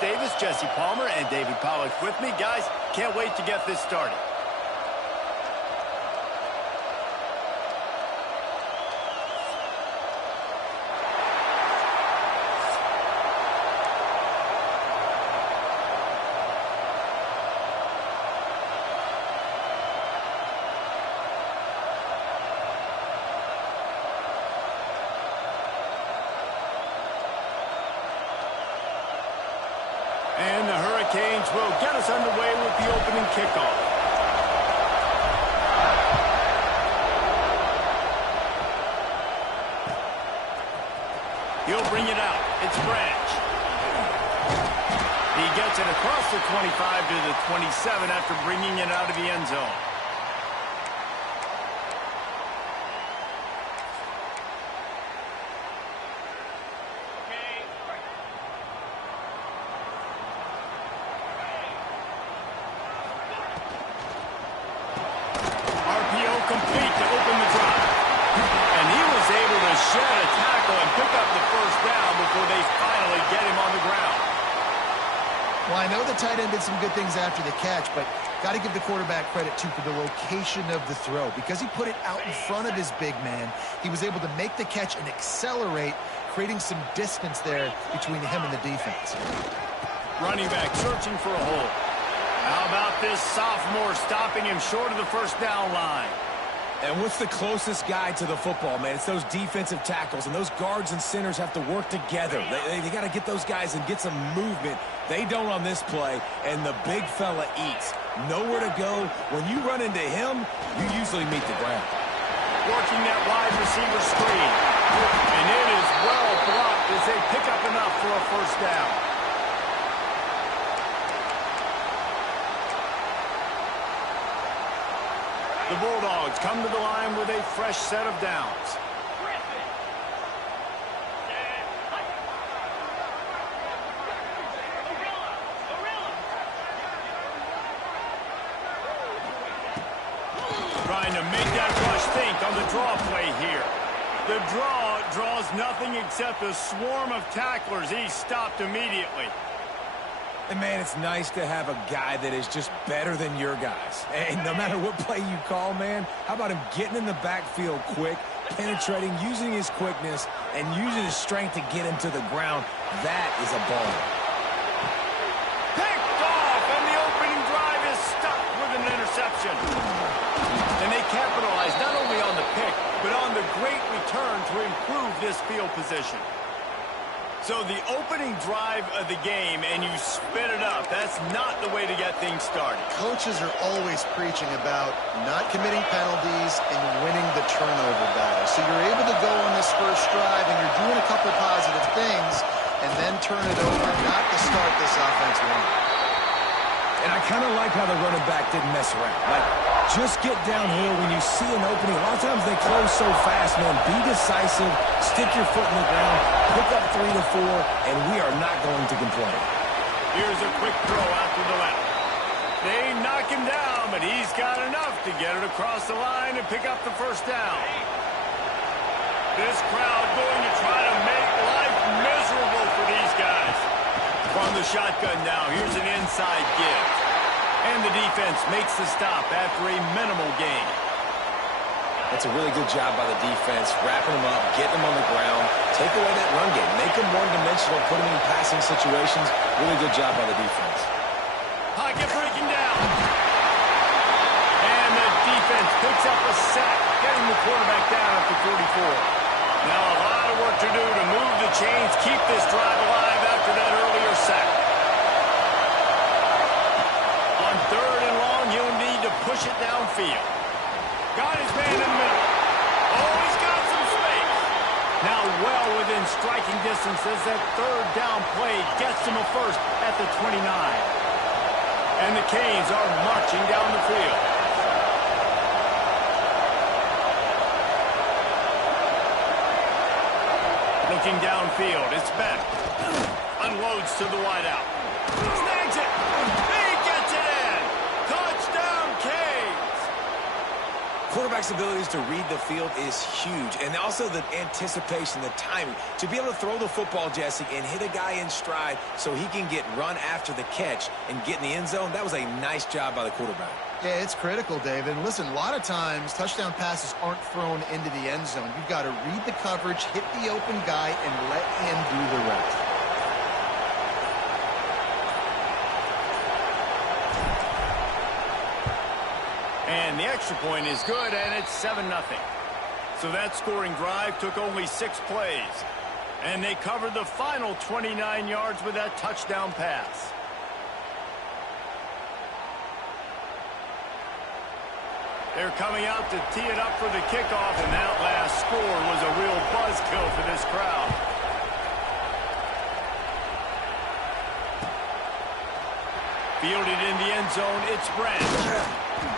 Davis, Jesse Palmer, and David Pollack with me. Guys, can't wait to get this started. And the Hurricanes will get us underway with the opening kickoff. He'll bring it out. It's Branch. He gets it across the 25 to the 27 after bringing it out of the end zone. Complete to open the drive. And he was able to shed a tackle and pick up the first down before they finally get him on the ground. Well, I know the tight end did some good things after the catch, but got to give the quarterback credit, too, for the location of the throw. Because he put it out in front of his big man, he was able to make the catch and accelerate, creating some distance there between him and the defense. Running back searching for a hole. How about this sophomore stopping him short of the first down line? And what's the closest guy to the football, man? It's those defensive tackles, and those guards and centers have to work together. They got to get those guys and get some movement. They don't on this play, and the big fella eats. Nowhere to go. When you run into him, you usually meet the ground. Working that wide receiver screen. And it is well blocked as they pick up enough for a first down. The Bulldogs come to the line with a fresh set of downs. Trying to make that rush think on the draw play here. The draw draws nothing except a swarm of tacklers. He's stopped immediately. And, man, it's nice to have a guy that is just better than your guys. And no matter what play you call, man, how about him getting in the backfield quick, penetrating, using his quickness, and using his strength to get him to the ground? That is a ball. Picked off, and the opening drive is stuck with an interception. And they capitalize not only on the pick, but on the great return to improve this field position. So the opening drive of the game, and you spit it up. That's not the way to get things started. Coaches are always preaching about not committing penalties and winning the turnover battle. So you're able to go on this first drive, and you're doing a couple positive things, and then turn it over, not to start this offense wrong. And I kind of like how the running back didn't mess around. Like, just get downhill when you see an opening. A lot of times they close so fast, man. Be decisive, stick your foot in the ground, pick up 3 to 4, and we are not going to complain. Here's a quick throw out to the left. They knock him down, but he's got enough to get it across the line and pick up the first down. This crowd going to try to make life miserable for these guys. From the shotgun now, here's an inside give. And the defense makes the stop after a minimal gain. That's a really good job by the defense, wrapping them up, getting them on the ground, take away that run game, make them one-dimensional, put them in passing situations. Really good job by the defense. Pocket breaking down. And the defense picks up a sack, getting the quarterback down at the 44. Now a lot of work to do to move the chains, keep this drive alive after that earlier sack. On 3rd and long, he'll need to push it downfield. Got his man in the middle. Oh, he's got some space. Now well within striking distance as that 3rd down play gets him a first at the 29. And the Canes are marching down the field. Looking downfield, it's Beck. Unloads to the wideout. Snags it. He gets it in. Touchdown, Canes. quarterback's abilities to read the field is huge, and also the anticipation, the timing. To be able to throw the football, Jesse, and hit a guy in stride so he can get run after the catch and get in the end zone, that was a nice job by the quarterback. Yeah, it's critical, David. And listen, a lot of times touchdown passes aren't thrown into the end zone. You've got to read the coverage, hit the open guy, and let him do the rest. And the extra point is good, and it's 7-0. So that scoring drive took only 6 plays. And they covered the final 29 yards with that touchdown pass. They're coming out to tee it up for the kickoff, and that last score was a real buzzkill for this crowd. Fielded in the end zone, it's Branch.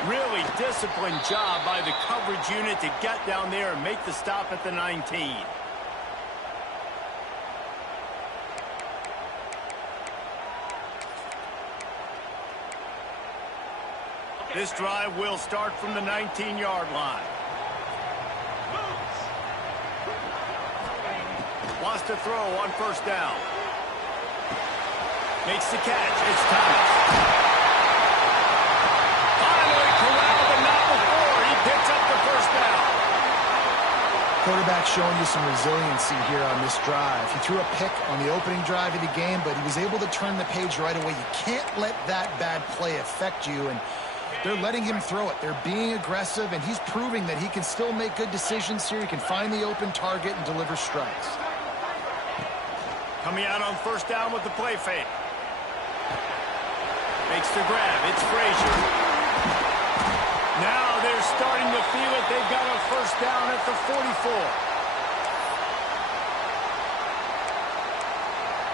Really disciplined job by the coverage unit to get down there and make the stop at the 19. This drive will start from the 19-yard line. Wants to throw on first down. Makes the catch. It's Thomas. Finally corralled, but not before. He picks up the first down. Quarterback showing you some resiliency here on this drive. He threw a pick on the opening drive of the game, but he was able to turn the page right away. You can't let that bad play affect you, and they're letting him throw it. They're being aggressive, and he's proving that he can still make good decisions here. He can find the open target and deliver strikes. Coming out on first down with the play fake. Makes the grab. It's Frazier. Now they're starting to feel it. They've got a first down at the 44.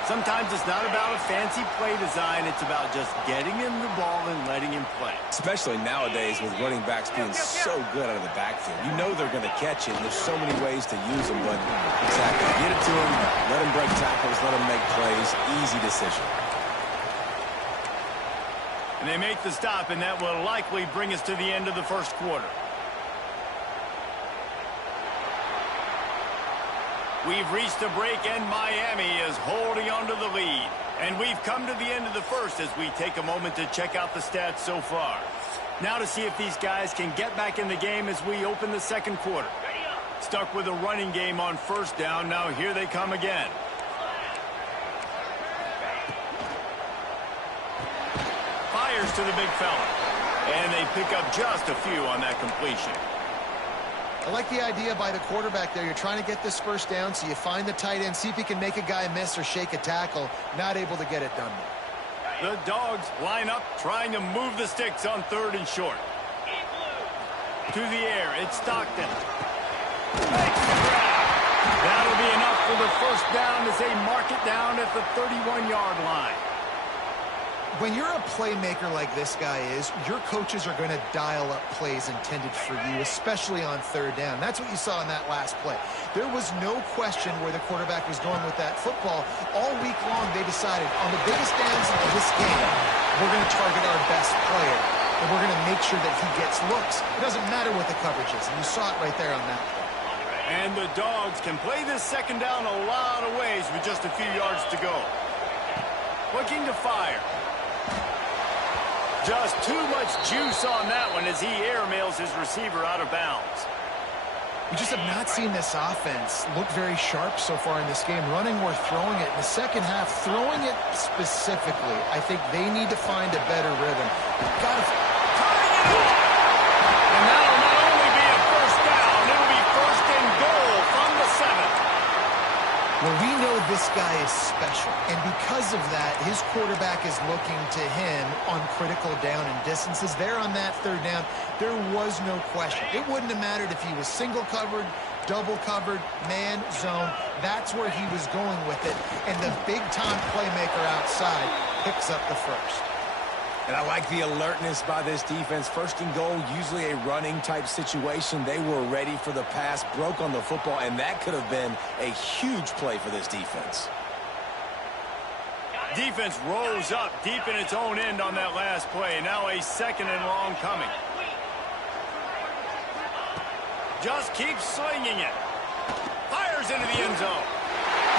Sometimes it's not about a fancy play design. It's about just getting him the ball and letting him play. Especially nowadays with running backs being so good out of the backfield. You know they're going to catch it, and there's so many ways to use them, but exactly. Get it to him, let him break tackles, let him make plays. Easy decision. And they make the stop, and that will likely bring us to the end of the first quarter. We've reached a break, and Miami is holding on to the lead. And we've come to the end of the first as we take a moment to check out the stats so far. Now to see if these guys can get back in the game as we open the second quarter. Stuck with a running game on first down. Now here they come again. Fires to the big fella. And they pick up just a few on that completion. I like the idea by the quarterback there. You're trying to get this first down, so you find the tight end, see if he can make a guy miss or shake a tackle. Not able to get it done there. The Dogs line up, trying to move the sticks on third and short. To the air, it's Stockton. Makes the grab. That'll be enough for the first down as they mark it down at the 31-yard line. When you're a playmaker like this guy is, your coaches are going to dial up plays intended for you, especially on third down. That's what you saw in that last play. There was no question where the quarterback was going with that football. All week long, they decided on the biggest downs of this game, we're going to target our best player, and we're going to make sure that he gets looks. It doesn't matter what the coverage is, and you saw it right there on that play. And the Dogs can play this second down a lot of ways with just a few yards to go. Looking to fire. Just too much juice on that one as he airmails his receiver out of bounds. We just have not seen this offense look very sharp so far in this game, running or throwing it. In the second half, throwing it specifically, I think they need to find a better rhythm. Tying it up! And that'll not only be a first down, it'll be first and goal from the 7. Well, we know this guy is special, and because of that, his quarterback is looking to him on critical down and distances. There on that third down, there was no question. It wouldn't have mattered if he was single covered, double covered, man, zone. That's where he was going with it, and the big-time playmaker outside picks up the first. And I like the alertness by this defense. First and goal, usually a running type situation. They were ready for the pass, broke on the football, and that could have been a huge play for this defense. Defense rose up deep in its own end on that last play. Now a second and long coming. Just keeps slinging it. Fires into the end zone.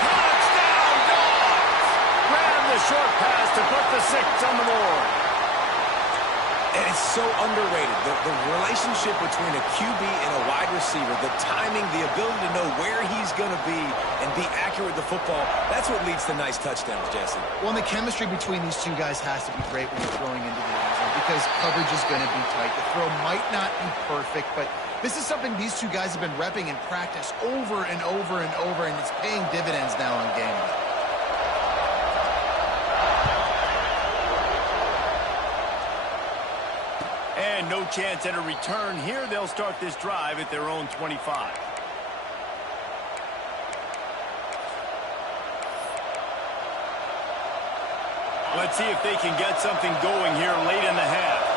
Touchdown, Dogs! Grab the short pass to put the 6 on the board. And it's so underrated. The relationship between a QB and a wide receiver, the timing, the ability to know where he's going to be and be accurate with the football, that's what leads to nice touchdowns, Jesse. Well, and the chemistry between these two guys has to be great when you're throwing into the end zone because coverage is going to be tight. The throw might not be perfect, but this is something these two guys have been repping in practice over and over and over, and it's paying dividends now on game day. And no chance at a return here. They'll start this drive at their own 25. Let's see if they can get something going here late in the half.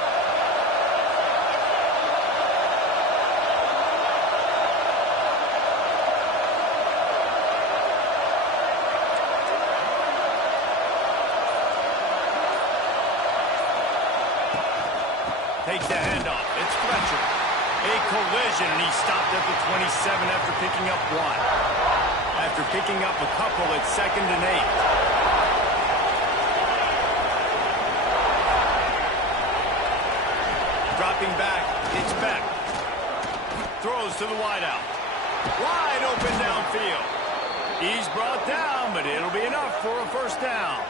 Takes the handoff. It's Fletcher. A collision, and he stopped at the 27 after picking up 1. After picking up a couple, it's 2nd and 8. Dropping back, it's Beck. Throws to the wideout. Wide open downfield. He's brought down, but it'll be enough for a first down.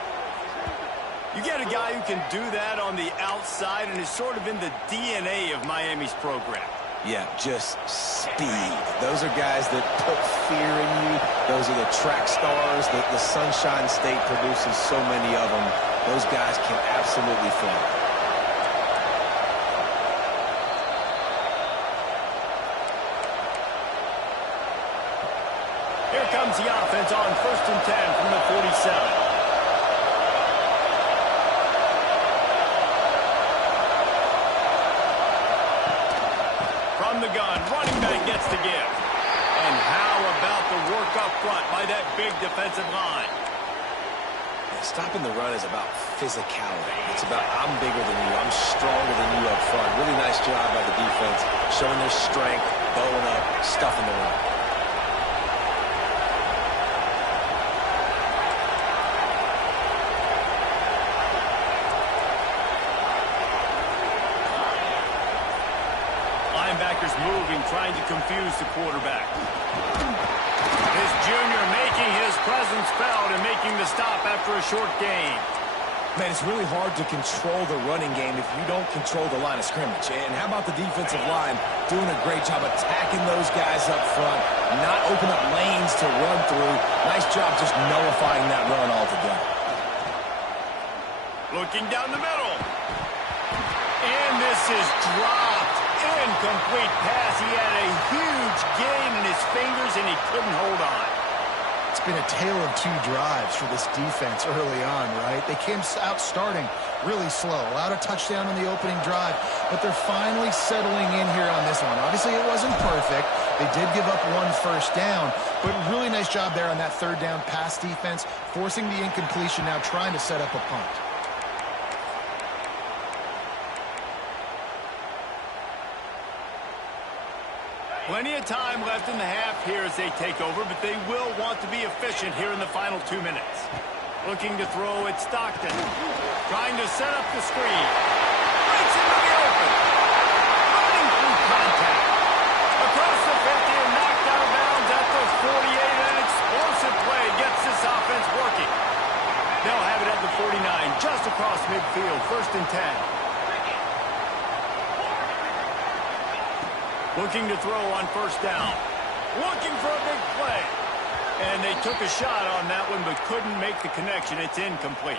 You get a guy who can do that on the outside and is sort of in the DNA of Miami's program. Yeah, just speed. Those are guys that put fear in you. Those are the track stars. The Sunshine State produces so many of them. Those guys can absolutely fly. Here comes the offense on 1st and 10 from the 47. The gun, running back gets the give. And how about the work up front by that big defensive line? Yeah, stopping the run is about physicality. It's about I'm bigger than you, I'm stronger than you up front. Really nice job by the defense, showing their strength, bowing up, stuffing the run. Linebackers moving, trying to confuse the quarterback. This junior making his presence felt and making the stop after a short gain. Man, it's really hard to control the running game if you don't control the line of scrimmage. And how about the defensive line doing a great job attacking those guys up front, not open up lanes to run through. Nice job just nullifying that run altogether. Looking down the middle. And this is dropped. Incomplete pass. He had a huge gain in his fingers, and he couldn't hold on. It's been a tale of 2 drives for this defense early on, right? They came out starting really slow. Allowed a touchdown on the opening drive, but they're finally settling in here on this one. Obviously, it wasn't perfect. They did give up 1 first down, but really nice job there on that 3rd down pass defense, forcing the incompletion, now trying to set up a punt. Plenty of time left in the half here as they take over, but they will want to be efficient here in the final 2 minutes. Looking to throw at Stockton. Trying to set up the screen. Breaks into the open. Running through contact. Across the 50 and knocked out of bounds at the 48. An explosive play gets this offense working. They'll have it at the 49, just across midfield, 1st and 10. Looking to throw on 1st down. Looking for a big play. And they took a shot on that one, but couldn't make the connection. It's incomplete.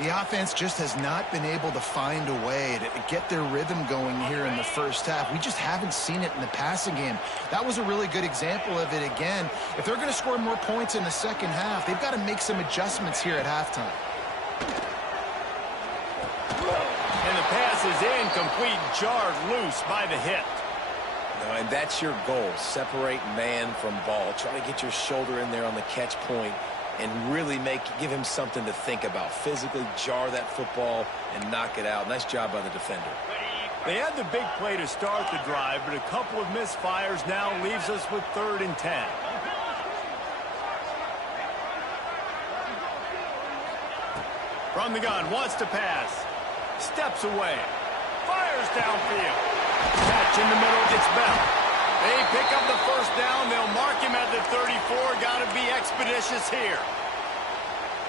The offense just has not been able to find a way to get their rhythm going here in the first half. We just haven't seen it in the passing game. That was a really good example of it again. If they're going to score more points in the second half, they've got to make some adjustments here at halftime. And the pass is incomplete, jarred loose by the hit. And that's your goal. Separate man from ball. Try to get your shoulder in there on the catch point and really give him something to think about. Physically jar that football and knock it out. Nice job by the defender. They had the big play to start the drive, but a couple of misfires now leaves us with 3rd and 10. From the gun, wants to pass. Steps away. Fires downfield. Catch in the middle, it's Bell. They pick up the first down. They'll mark him at the 34. Got to be expeditious here.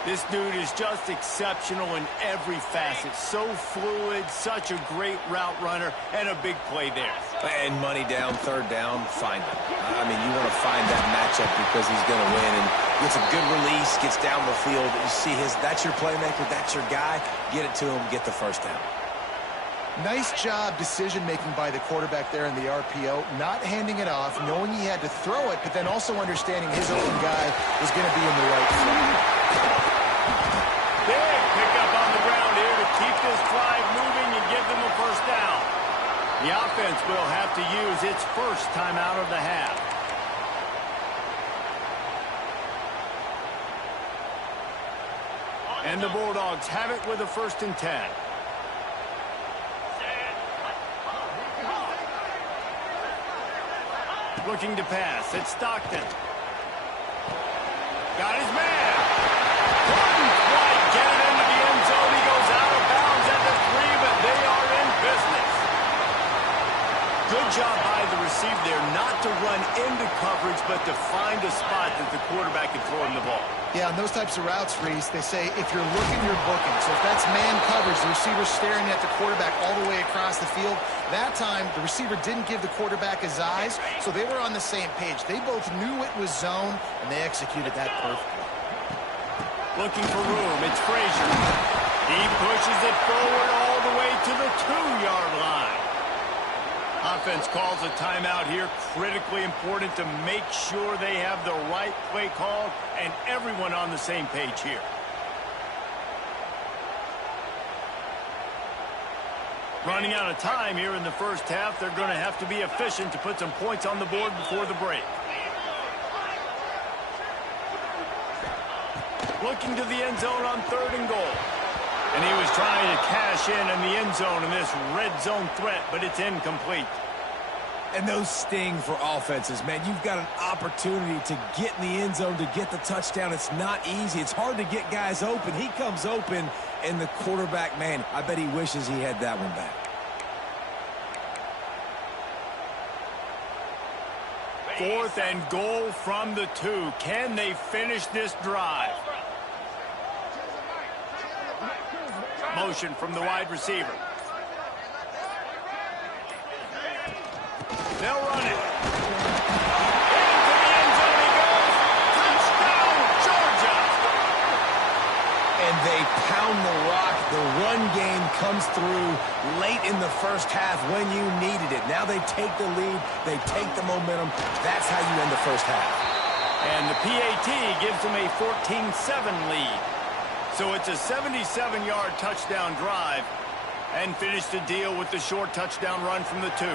This dude is just exceptional in every facet. So fluid, such a great route runner, and a big play there. And money down, 3rd down, find him. I mean, you want to find that matchup because he's going to win. And gets a good release, gets down the field. You see that's your playmaker, that's your guy. Get it to him, get the first down. Nice job decision-making by the quarterback there in the RPO, not handing it off, knowing he had to throw it, but then also understanding his open guy was going to be in the right spot. Big pickup on the ground here to keep this drive moving and give them a first down. The offense will have to use its first timeout of the half. And the Bulldogs have it with a 1st and 10. Looking to pass. It's Stockton. Got his man. Couldn't quite get it into the end zone. He goes out of bounds at the 3, but they are in business. Good job by the receiver there not to run into coverage, but to find a spot that the quarterback can throw him the ball. Yeah, on those types of routes, Reese, they say if you're looking, you're booking. So if that's man coverage, the receiver's staring at the quarterback all the way across the field. That time, the receiver didn't give the quarterback his eyes, so they were on the same page. They both knew it was zone, and they executed that perfectly. Looking for room, it's Frazier. He pushes it forward all the way to the 2-yard line. Offense calls a timeout here. Critically important to make sure they have the right play call and everyone on the same page here. Running out of time here in the first half. They're going to have to be efficient to put some points on the board before the break. Looking to the end zone on 3rd and goal. And he was trying to cash in the end zone in this red zone threat, but it's incomplete. And those sting for offenses, man. You've got an opportunity to get in the end zone, to get the touchdown. It's not easy. It's hard to get guys open. He comes open, and the quarterback, man, I bet he wishes he had that one back. 4th and goal from the 2. Can they finish this drive? Motion from the wide receiver. They'll run it. Into the end zone he goes. Touchdown, Georgia. And they pound the rock. The run game comes through late in the first half when you needed it. Now they take the lead. They take the momentum. That's how you end the first half. And the PAT gives them a 14-7 lead. So it's a 77-yard touchdown drive, and finish the deal with the short touchdown run from the 2.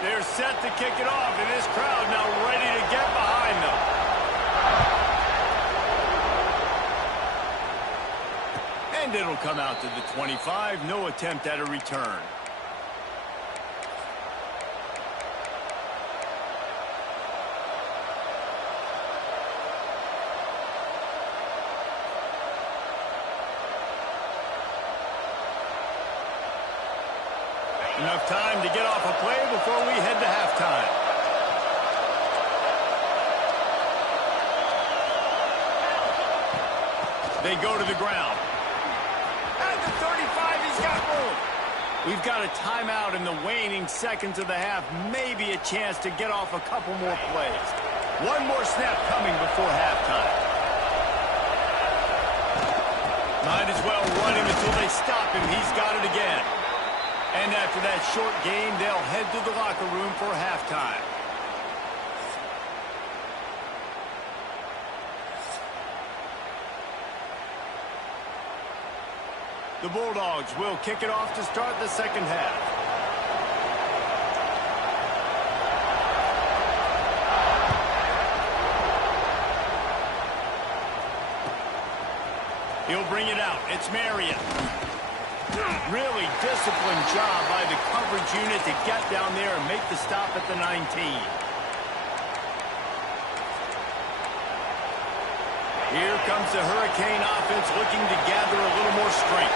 They're set to kick it off, and this crowd now ready to get behind them. And it'll come out to the 25. No attempt at a return. Enough time to get off a play before we head to halftime. They go to the ground. At the 35, he's got room. We've got a timeout in the waning seconds of the half. Maybe a chance to get off a couple more plays. One more snap coming before halftime. Might as well run him until they stop him. He's got it again. And after that short game, they'll head to the locker room for halftime. The Bulldogs will kick it off to start the second half. He'll bring it out. It's Marion. Really disciplined job by the coverage unit to get down there and make the stop at the 19. Here comes the Hurricane offense looking to gather a little more strength.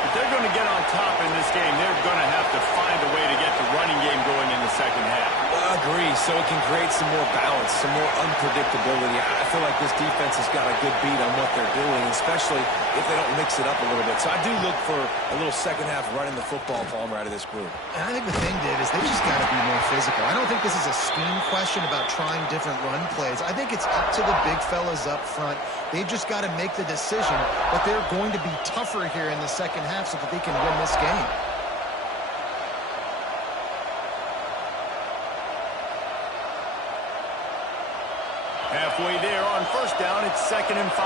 If they're going to get on top in this game, they're going to have to find a way to get the running game going in the second half. I agree, so it can create some more balance, some more unpredictability. I feel like this defense has got a good beat on what they're doing, especially if they don't mix it up a little bit. So I do look for a little second half running the football, Palmer, out of this group. And I think the thing, Dave, is they just got to be more physical. I don't think this is a scheme question about trying different run plays. I think it's up to the big fellas up front. They've just got to make the decision that they're going to be tougher here in the second half so that they can win this game. Halfway there on first down, it's 2nd and 5.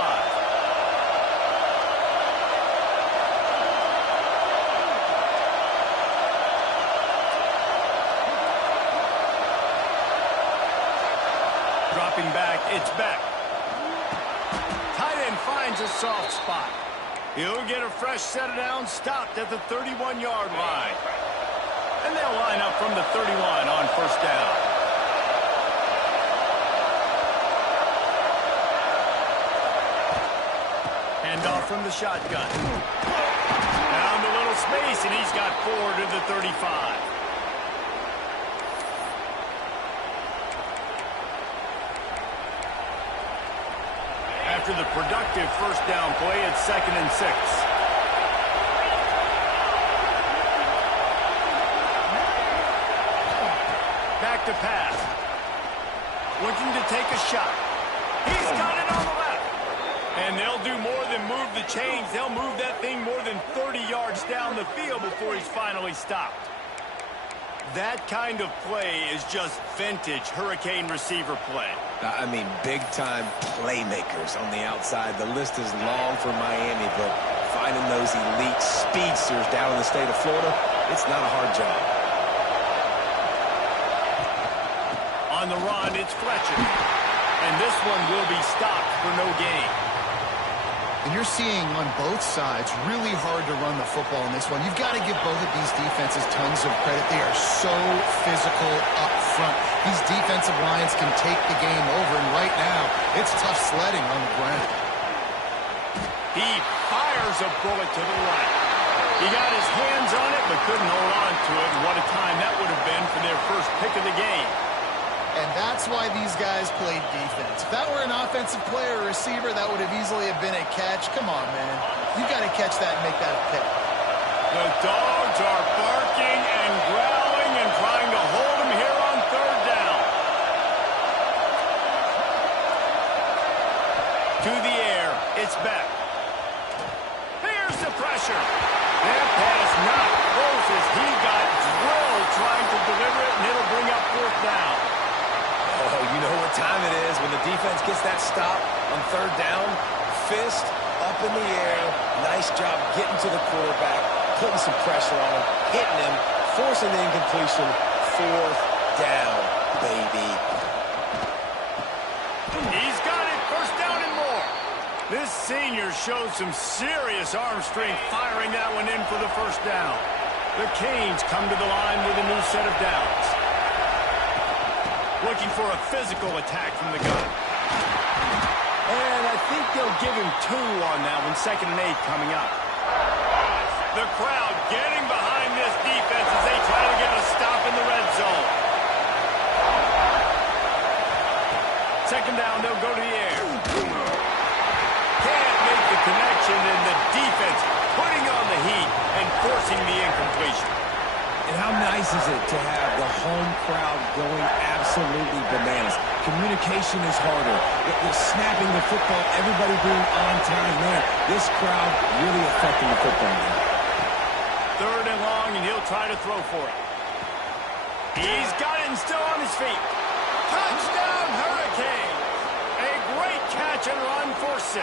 Dropping back, it's back. Tight end finds a soft spot. He'll get a fresh set of downs stopped at the 31-yard line. And they'll line up from the 31 on first down. Handoff from the shotgun. Down the little space, and he's got 4 to the 35. After the productive first down play, it's 2nd and 6. Back to pass. Looking to take a shot. He's got it on the left. And they'll do more than move the chains. They'll move that thing more than 30 yards down the field before he's finally stopped. That kind of play is just vintage Hurricane receiver play. I mean, big-time playmakers on the outside. The list is long for Miami, but finding those elite speedsters down in the state of Florida, it's not a hard job. On the run, it's Fletcher. And this one will be stopped for no gain. And you're seeing on both sides really hard to run the football in this one. You've got to give both of these defenses tons of credit. They are so physical up front. These defensive lines can take the game over, and right now, it's tough sledding on the ground. He fires a bullet to the right. He got his hands on it, but couldn't hold on to it. And what a time that would have been for their first pick of the game. And that's why these guys played defense. If that were an offensive player or receiver, that would have easily have been a catch. Come on, man. You got to catch that and make that a pick. The dogs are barking and growling and trying to hold him here on third down. To the air, it's back. Here's the pressure. That pass not close as he got drilled trying to deliver it, and it'll bring up fourth down. Oh, you know what time it is when the defense gets that stop on third down. Fist up in the air. Nice job getting to the quarterback, putting some pressure on him, hitting him, forcing the incompletion. Fourth down, baby. He's got it. First down and more. This senior showed some serious arm strength firing that one in for the first down. The Canes come to the line with a new set of downs. Looking for a physical attack from the gun. And I think they'll give him 2 on that one. 2nd and 8 coming up. The crowd getting behind this defense as they try to get a stop in the red zone. 2nd down, they'll go to the air. Can't make the connection, and the defense putting on the heat and forcing the incompletion. And how nice is it to have the home crowd going absolutely bananas? Communication is harder. They're snapping the football, everybody being on time. Man, this crowd really affecting the football game. 3rd and long, and he'll try to throw for it. He's got it and still on his feet. Touchdown, Hurricane! A great catch and run for 6.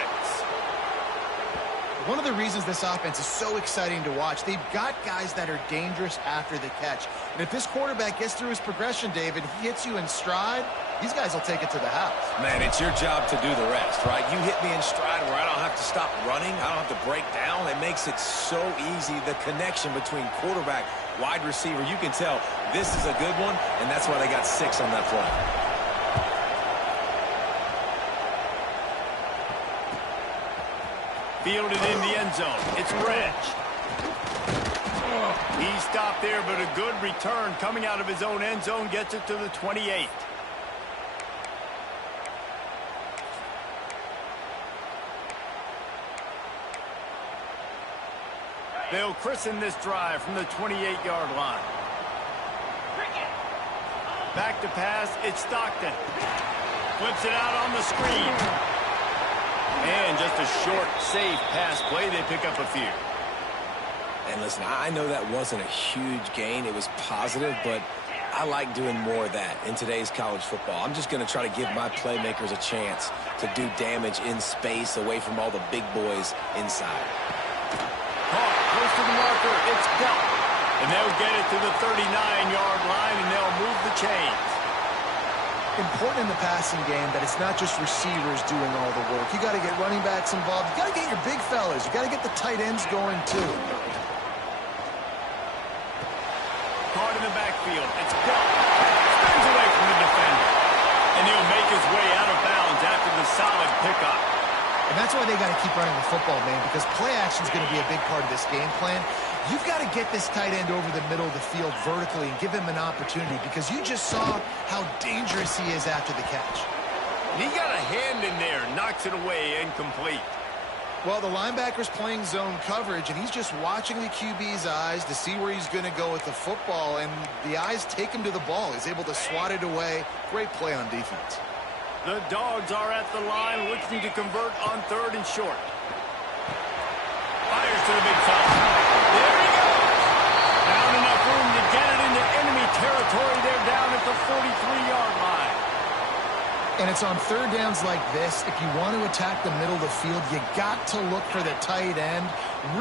One of the reasons this offense is so exciting to watch, they've got guys that are dangerous after the catch. And if this quarterback gets through his progression, David, he hits you in stride, these guys will take it to the house. Man, it's your job to do the rest, right? You hit me in stride where I don't have to stop running. I don't have to break down. It makes it so easy. The connection between quarterback, wide receiver, you can tell this is a good one, and that's why they got 6 on that play. Fielded in the end zone. It's Branch. He stopped there, but a good return coming out of his own end zone gets it to the 28. They'll christen this drive from the 28-yard line. Back to pass, it's Stockton. Flips it out on the screen. And just a short, safe pass play. They pick up a few. And listen, I know that wasn't a huge gain. It was positive, but I like doing more of that in today's college football. I'm just going to try to give my playmakers a chance to do damage in space away from all the big boys inside. Caught close to the marker. It's Belt. And they'll get it to the 39-yard line, and they'll move the chains. Important in the passing game that it's not just receivers doing all the work. You got to get running backs involved. You got to get your big fellas. You got to get the tight ends going too. Caught in the backfield. It's Belt. Spins away from the defender. And he'll make his way out of bounds after the solid pickup. And that's why they got to keep running the football, man, because play action is going to be a big part of this game plan. You've got to get this tight end over the middle of the field vertically and give him an opportunity, because you just saw how dangerous he is after the catch. And he got a hand in there, knocks it away, incomplete. Well, the linebacker's playing zone coverage, and he's just watching the QB's eyes to see where he's going to go with the football, and the eyes take him to the ball. He's able to swat it away. Great play on defense. The Dogs are at the line looking to convert on 3rd and short. Fires to the big fella. There he goes. Not enough room to get it into enemy territory. They're down at the 43-yard line. And it's on 3rd downs like this. If you want to attack the middle of the field, you got to look for the tight end.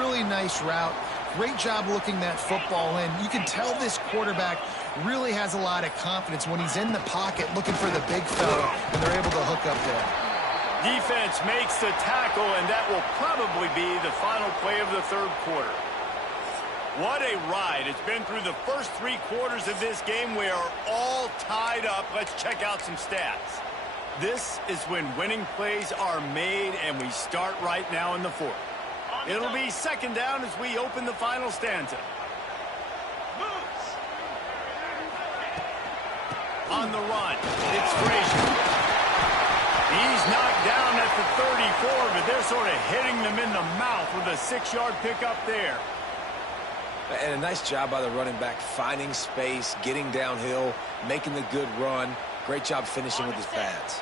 Really nice route. Great job looking that football in. You can tell this quarterback really has a lot of confidence when he's in the pocket looking for the big fella, and they're able to hook up there. Defense makes the tackle, and that will probably be the final play of the 3rd quarter. What a ride. It's been through the first 3 quarters of this game. We are all tied up. Let's check out some stats. This is when winning plays are made, and we start right now in the 4th. It'll be 2nd down as we open the final stanza. On the run, it's Frazier. He's knocked down at the 34, but they're sort of hitting them in the mouth with a 6-yard pickup there. And a nice job by the running back, finding space, getting downhill, making the good run. Great job finishing with his pads.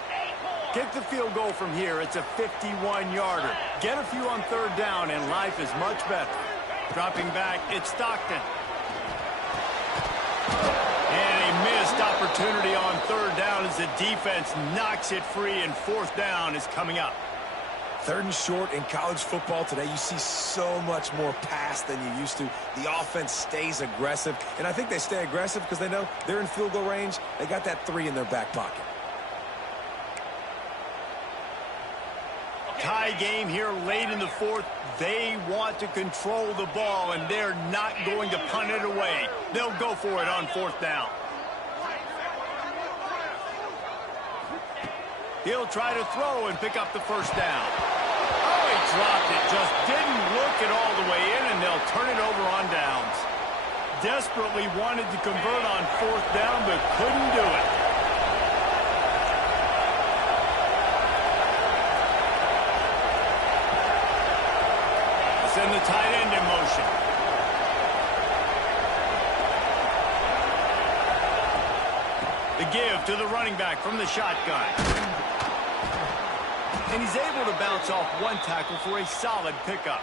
Kick the field goal from here. It's a 51-yarder. Get a few on 3rd down, and life is much better. Dropping back, it's Stockton. And a missed opportunity on 3rd down as the defense knocks it free, and 4th down is coming up. 3rd and short in college football today, you see so much more pass than you used to. The offense stays aggressive, and I think they stay aggressive because they know they're in field goal range. They got that 3 in their back pocket. Tie game here late in the 4th. They want to control the ball, and they're not going to punt it away. They'll go for it on 4th down. He'll try to throw and pick up the 1st down. Oh, he dropped it. Just didn't look it all the way in, and they'll turn it over on downs. Desperately wanted to convert on 4th down, but couldn't do it. Send the tight end in motion. The give to the running back from the shotgun. And he's able to bounce off one tackle for a solid pickup.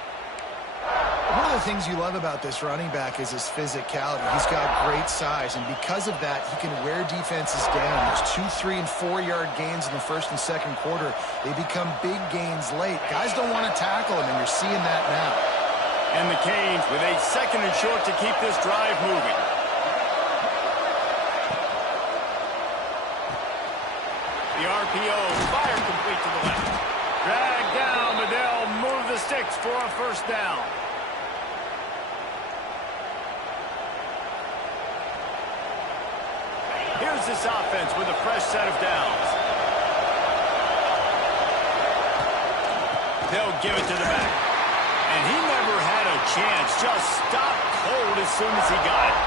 One of the things you love about this running back is his physicality. He's got great size, and because of that, he can wear defenses down. There's 2, 3, and 4-yard gains in the 1st and 2nd quarter. They become big gains late. Guys don't want to tackle him, and you're seeing that now. And the Canes with a 2nd and short to keep this drive moving. sticks for a first down. Here's this offense with a fresh set of downs. They'll give it to the back. And he never had a chance. Just stopped cold as soon as he got it.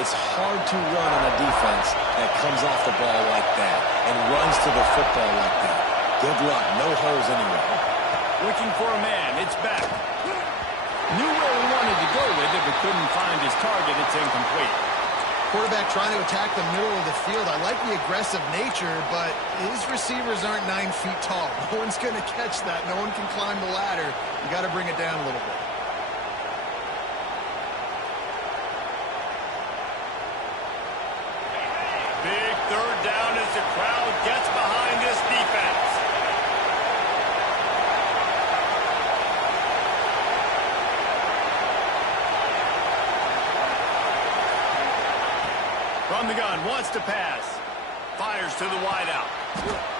It's hard to run on a defense that comes off the ball like that and runs to the football like that. Good luck. No holes anywhere. Looking for a man. It's back. Knew where he wanted to go with it, but couldn't find his target. It's incomplete. Quarterback trying to attack the middle of the field. I like the aggressive nature, but his receivers aren't 9 feet tall. No one's going to catch that. No one can climb the ladder. You got to bring it down a little bit. Big third down as the crowd gets behind this defense. From the gun, wants to pass. Fires to the wideout.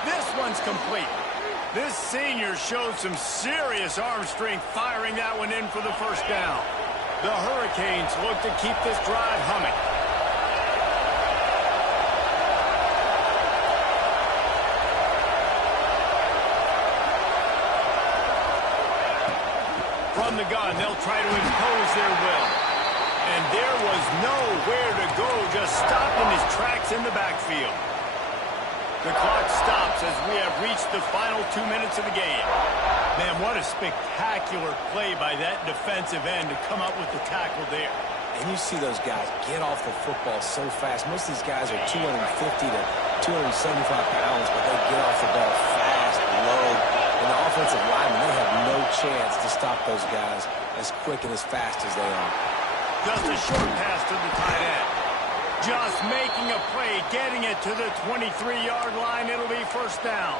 This one's complete. This senior showed some serious arm strength firing that one in for the first down. The Hurricanes look to keep this drive humming. From the gun, they'll try to impose their will. And there was nowhere to go, just stopped in his tracks in the backfield. The clock stops as we have reached the final 2 minutes of the game. Man, what a spectacular play by that defensive end to come up with the tackle there. And you see those guys get off the football so fast. Most of these guys are 250 to 275 pounds, but they get off the ball fast, low. And the offensive linemen, they have no chance to stop those guys as quick and as fast as they are. Just a short pass to the tight end. Just making a play, getting it to the 23-yard line. It'll be first down.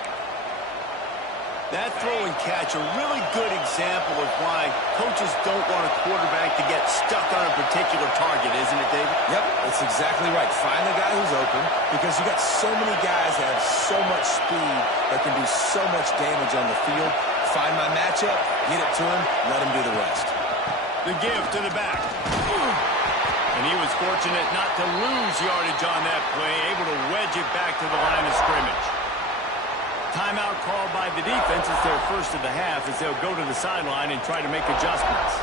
That throw and catch, a really good example of why coaches don't want a quarterback to get stuck on a particular target, isn't it, David? Yep, that's exactly right. Find the guy who's open because you got so many guys that have so much speed that can do so much damage on the field. Find my matchup, get it to him, let him do the rest. The give to the back. And he was fortunate not to lose yardage on that play, able to wedge it back to the line of scrimmage. Timeout called by the defense. It's their first of the half as they'll go to the sideline and try to make adjustments.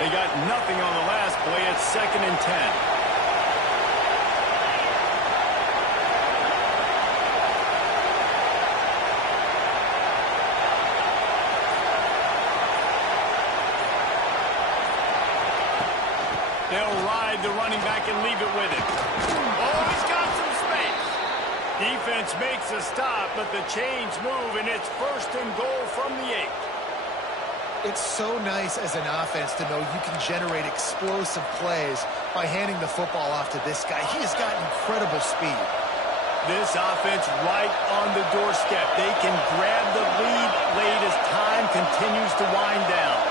They got nothing on the last play. It's 2nd and 10. They'll ride the running back and leave it with him. Oh, he's got some space. Defense makes a stop, but the chains move, and it's 1st and goal from the 8. It's so nice as an offense to know you can generate explosive plays by handing the football off to this guy. He has got incredible speed. This offense right on the doorstep. They can grab the lead late as time continues to wind down.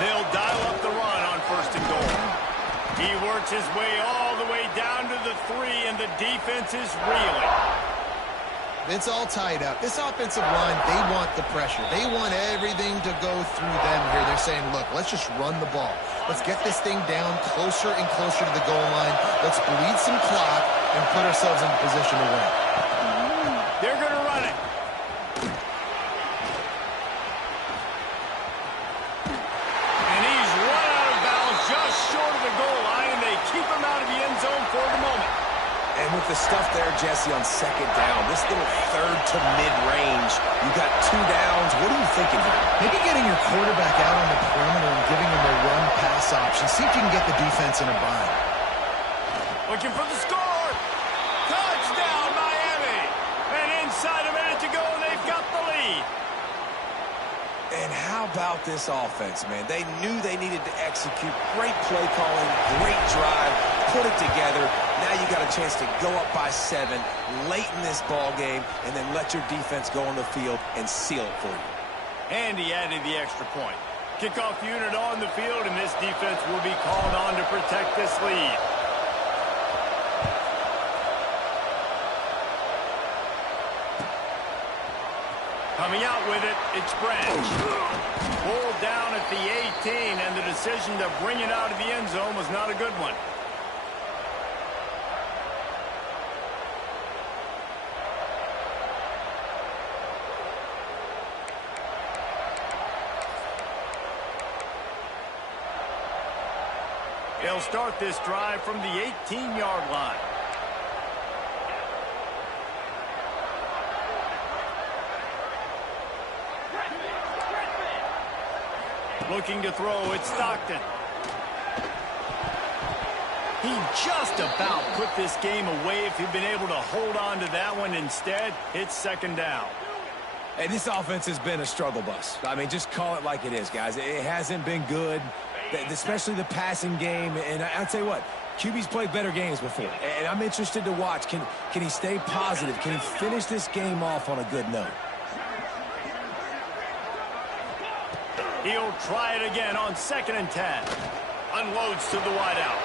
They'll dial up the run on 1st and goal. He works his way all the way down to the 3, and the defense is reeling. It's all tied up. This offensive line, they want the pressure. They want everything to go through them here. They're saying, look, let's just run the ball. Let's get this thing down closer and closer to the goal line. Let's bleed some clock and put ourselves in position to win. They're going to run it. And he's run out of bounds just short of the goal line, and they keep him out of the end zone for the moment. And with the stuff there, Jesse, on 2nd down, this little 3rd to mid-range, you got 2 downs. What are you thinking here? Maybe getting your quarterback out on the perimeter and giving him a run-pass option. See if you can get the defense in a bind. Looking for the score. Touchdown, Miami. And inside a minute to go, they've got the lead. And how about this offense, man? They knew they needed to execute. Great play calling, great drive, put it together. Now you got a chance to go up by 7 late in this ball game and then let your defense go on the field and seal it for you. And he added the extra point. Kickoff unit on the field, and this defense will be called on to protect this lead. Coming out with it, it's Branch. Pulled down at the 18, and the decision to bring it out of the end zone was not a good one. They'll start this drive from the 18-yard line. Looking to throw, it's Stockton. He just about put this game away if he'd been able to hold on to that one. Instead, it's second down. Hey, this offense has been a struggle bus. I mean, just call it like it is, guys. It hasn't been good, especially the passing game. And I'll tell you what, QB's played better games before. And I'm interested to watch. Can he stay positive? Can he finish this game off on a good note? He'll try it again on 2nd and 10. Unloads to the wideout.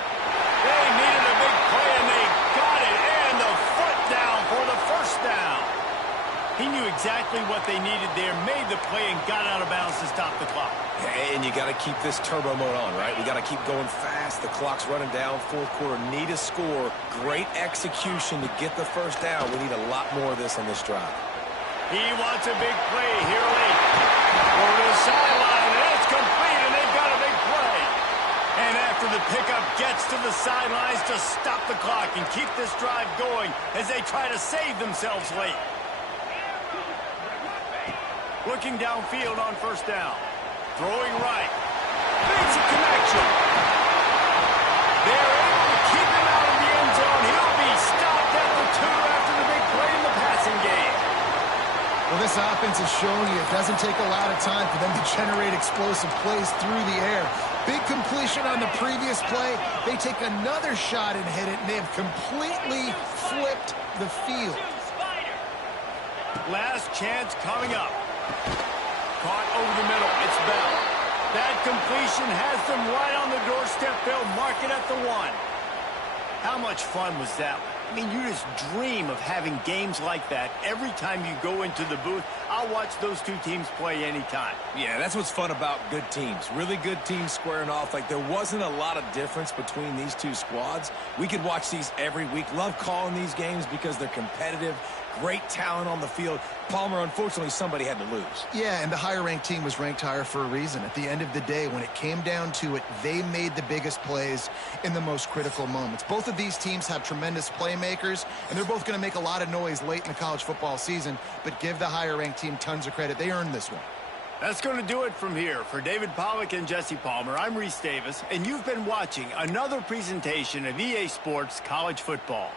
They needed a big play, and they got it. And the foot down for the first down. He knew exactly what they needed there, made the play, and got out of bounds to stop the clock. And you got to keep this turbo mode on, right? We got to keep going fast. The clock's running down. Fourth quarter, need a score. Great execution to get the first down. We need a lot more of this on this drive. He wants a big play here late. Over to the sideline, and it's complete, and they've got a big play. And after the pickup gets to the sidelines to stop the clock and keep this drive going as they try to save themselves late. Looking downfield on first down. Throwing right. Makes a connection. They're able to keep him out of the end zone. He'll be stopped at the 2 after the big play in the passing game. Well, this offense is showing you it doesn't take a lot of time for them to generate explosive plays through the air. Big completion on the previous play. They take another shot and hit it, and they have completely flipped the field. Last chance coming up. Caught over the middle. It's Bell. That completion has them right on the doorstep. They'll mark it at the 1. How much fun was that? I mean, you just dream of having games like that every time you go into the booth. I'll watch those two teams play anytime. Yeah, that's what's fun about good teams. Really good teams squaring off. Like, there wasn't a lot of difference between these two squads. We could watch these every week. Love calling these games because they're competitive. Great talent on the field. Palmer, unfortunately, somebody had to lose. Yeah, and the higher-ranked team was ranked higher for a reason. At the end of the day, when it came down to it, they made the biggest plays in the most critical moments. Both of these teams have tremendous playmakers, and they're both going to make a lot of noise late in the college football season, but give the higher-ranked team tons of credit. They earned this one. That's going to do it from here. For David Pollack and Jesse Palmer, I'm Reese Davis, and you've been watching another presentation of EA Sports College Football.